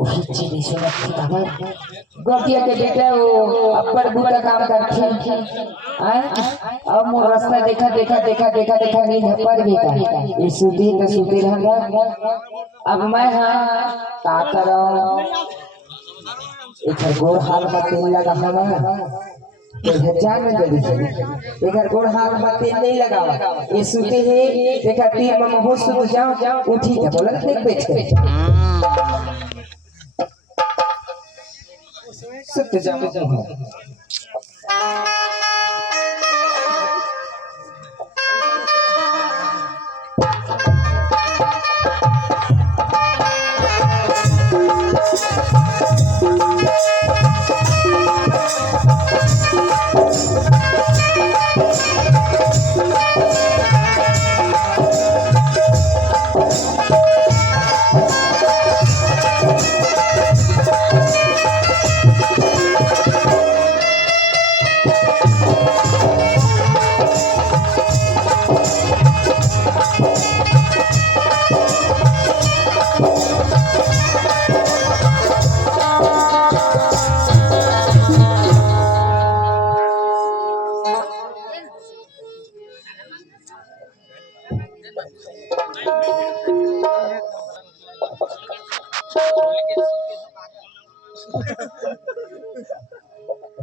चीनी से गोटिया के बेटा वो अपर बुरा काम करते अब मोर रास्ता देखा देखा देखा देखा देखा नहीं है पर बेटा ये सूती रहगा अब मैं हाँ का करो एक गोड़ हाल में तेल लगा हवा जान में दे एक गोड़ हाल में तेल नहीं लगावा ये सूती है देखा तीर में हो सुन जाओ उठी के बोला देख बेच के सत्य जाओ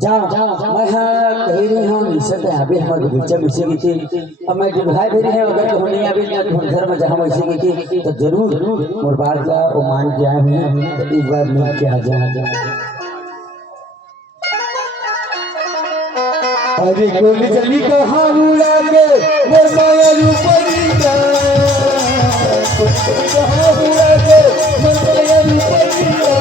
जाओ मैं हाँ कह रही हूँ निश्चित है अभी हमारे बच्चा मिसे की थी अब मैं जब भाई फिर है अगर तो नहीं अभी ना घर में जहाँ वैसे की थी तो जरूर और बार का वो मान के आए हैं तो एक बार मिल के आ जा अरे गोली चली कहाँ उड़ा के मोर माया रूपरिया कहाँ उड़ा के मोर माया रूपरिया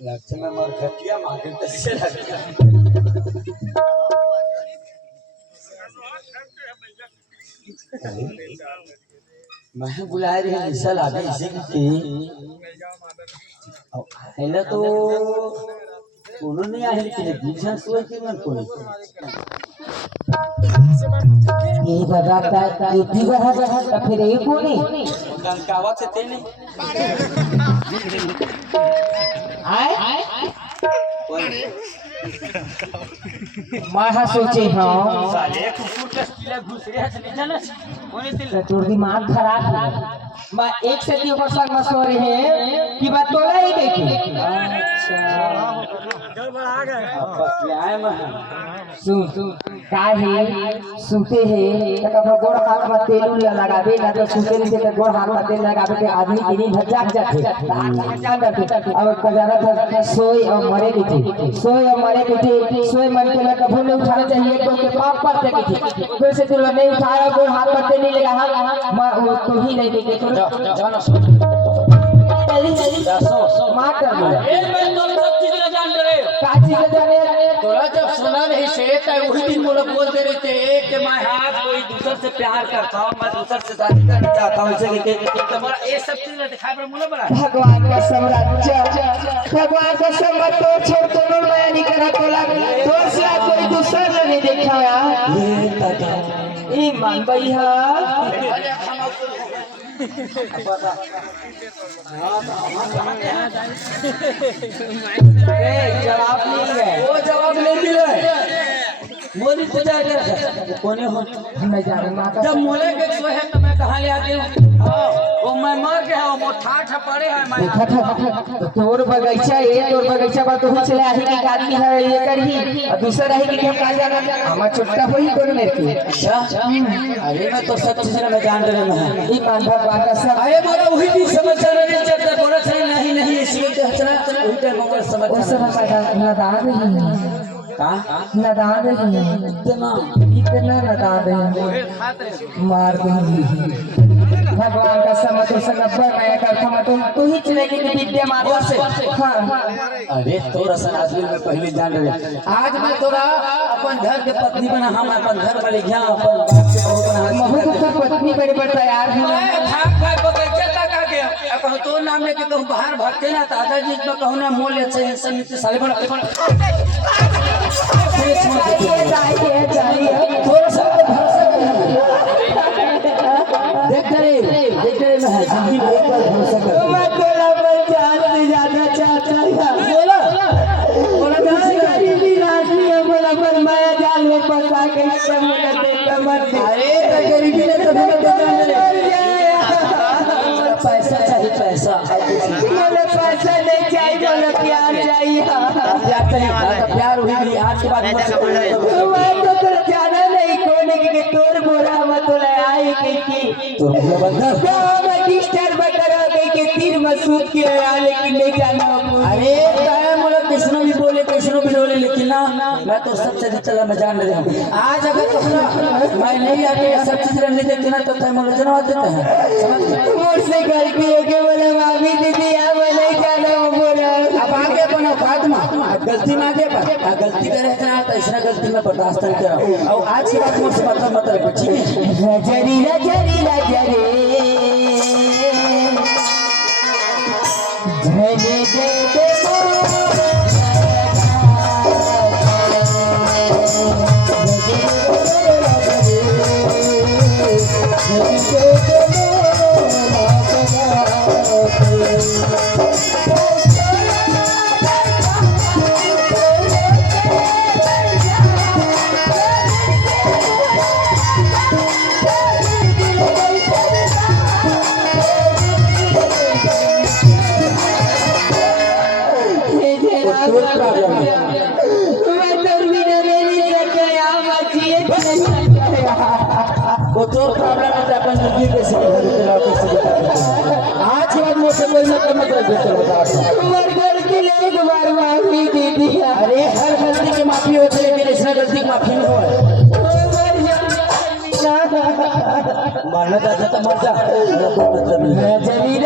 लक्ष्य में खटिया मांगे तैसे लगता मैं बुला रही हूँ निशल आगे इसे की पहले तो उन्होंने आए कि बीचा सोच के मन को ये बगाता ये भी बगा फिर एक को नहीं कंकावा से ते नहीं आए मैं सोचे हाँ साले कुकुर का किला घुस रहा है जाना कोने तिल तोर दिमाग खराब मैं एक से दी पर संग मसोरे है कि बात तोड़ा ही देखी अच्छा सुन काहे सूते है त कब गोड़ हाथ में तेल उल लगाबे ना तो सूते नहीं से गोड़ हाथ में तेल लगाबे के आदमी की नींद जाग जाते अब कजारा था सोई और मरे की थी सोई और मरे की थी सोई मर के लगा भूल उठाना चाहिए तो के पाप पर थी फिर से तू नहीं उठाया गोड़ हाथ में तेल नहीं लगा मां वो तो ही नहीं देखे तो जानो मां कर दिया ए मैं तो सब चीज न जान रहे का चीज जाने तोरा जब सुना नहीं से त वही दिन मोला बोलते रहते एक के मैं हाथ कोई दूसर से प्यार करता हूं मैं दूसर से शादी करना चाहता हूं ऐसे के तुम्हारा ये सब चीज दिखाई पर मोला बड़ा भगवान का साम्राज्य भगवान का सम्राट तो छोड़ तो मैं नहीं करा तोला दूसरा कोई दूसरा नहीं देखा यार ये दादा ई मान भैया ए जवाब नहीं है वो जवाब नहीं दिले मोदी पूजा कर कोने हो मैं जाने मां का जब मोले के सो है तो मैं कहां ले आती हूं वो मैं मर गया हूं वो ठाठ पड़े है मैं देखा था तोर बगीचा ये तोर बगीचा पर तो चले आही की आदमी है ये करही और दूसरा रही कि हम कहां जाना हमार छोटा होई तोर मेरे के अच्छा अरे मैं तो सब चीज में जान रहे मैं ई मान भगवान का सब अरे मोरा वही चीज समझ रहे चलता बोला से नहीं नहीं इसलिए तो चला वही टाइम मोबाइल समझ उस समय पैदा नादान नहीं है का नादान नहीं है इतना नादान है मार दूंगी भगवान का समय तो सनब्बर मैं करता मैं तो ही चले की विद्या माता से हां अरे तोरा सन आदमी में पहले जान रहे आज मैं तोरा अपन घर के पत्नी बना हम अपन घर वाले गया अपन बाप के बहू बना महू तो पत्नी बड़े पर तैयार हूं भाग भाग बगैचा तक आ गया कहूं तो नाम लेके कहूं बाहर भागते ना दादा जी में कहूं ना मोल अच्छे समिति साले बड़ा चाहिए थोड़ा सा भरोसा देख रहे मैं जिंदगी में एक बार भरोसा कर मैं तोला पर जान से ज्यादा चाहता था बोला बोला गरीबी राशि है बोला पर माया जाल में फंसा के मुझे कमर अरे तो गरीबी ने तो पैसा चाहिए पैसा बोले पैसा नहीं चाहिए बोले प्यार चाहिए प्यार हुई आज के बाद मैं तो तोरा जाना नहीं कोने के तोर बोरा मत ले आई की तो बंदा मैं डिस्टर्ब करा के तीर मसूद के आया लेकिन नहीं जाना अरे काय मोला कृष्ण भी बोले लेकिन ना मैं तो सब चीज चला मैं जान रहा हूं आज अगर कहना मैं नहीं आके सब चीज रहने देते ना तो तय मोला जनवा देते हैं समझ मुझसे गलती हो गई बोले माफी दीदी अब नहीं जाना बोला अब आगे बनो बाद में गलती में आगे पर गलती करे ना तो इसना गलती में बर्दाश्त नहीं करो और आज के बाद मुझसे मतलब ठीक है रजरी रजरी रजरी धने दे दे वो तो प्रॉब्लम है अपन जिंदगी कैसे आज के बाद मुझसे कोई मतलब मर गलती ले एक बार माफी दे दिया अरे हर गलती की माफी होती है लेकिन इसना गलती की माफी नहीं हो मरना चाहता तो मर जा मतलब नहीं